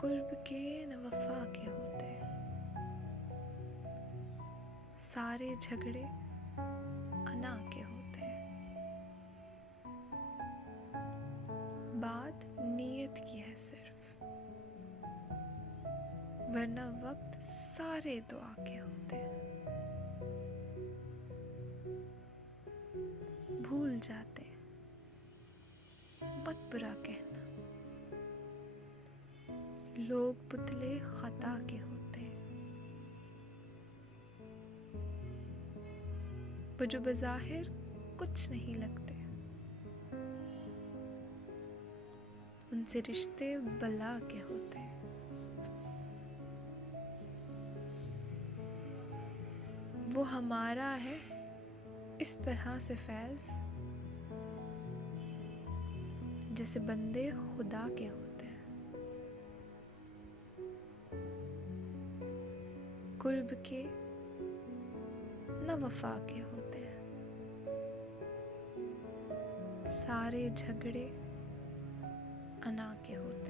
कुर्ब के न वफा के होते, सारे झगड़े अना के होते हैं। बात नीयत की है सिर्फ, वरना वक्त सारे दुआ के होते हैं। भूल जाते हैं, मत बुरा कहना, लोग पुतले खता के होते हैं। वो जो बज़ाहिर कुछ नहीं लगते, उनसे रिश्ते बला के होते हैं। वो हमारा है इस तरह से फैज़, जैसे बंदे खुदा के होते हैं। कुर्ब के न वफा के होते हैं, सारे झगड़े अना के होते हैं।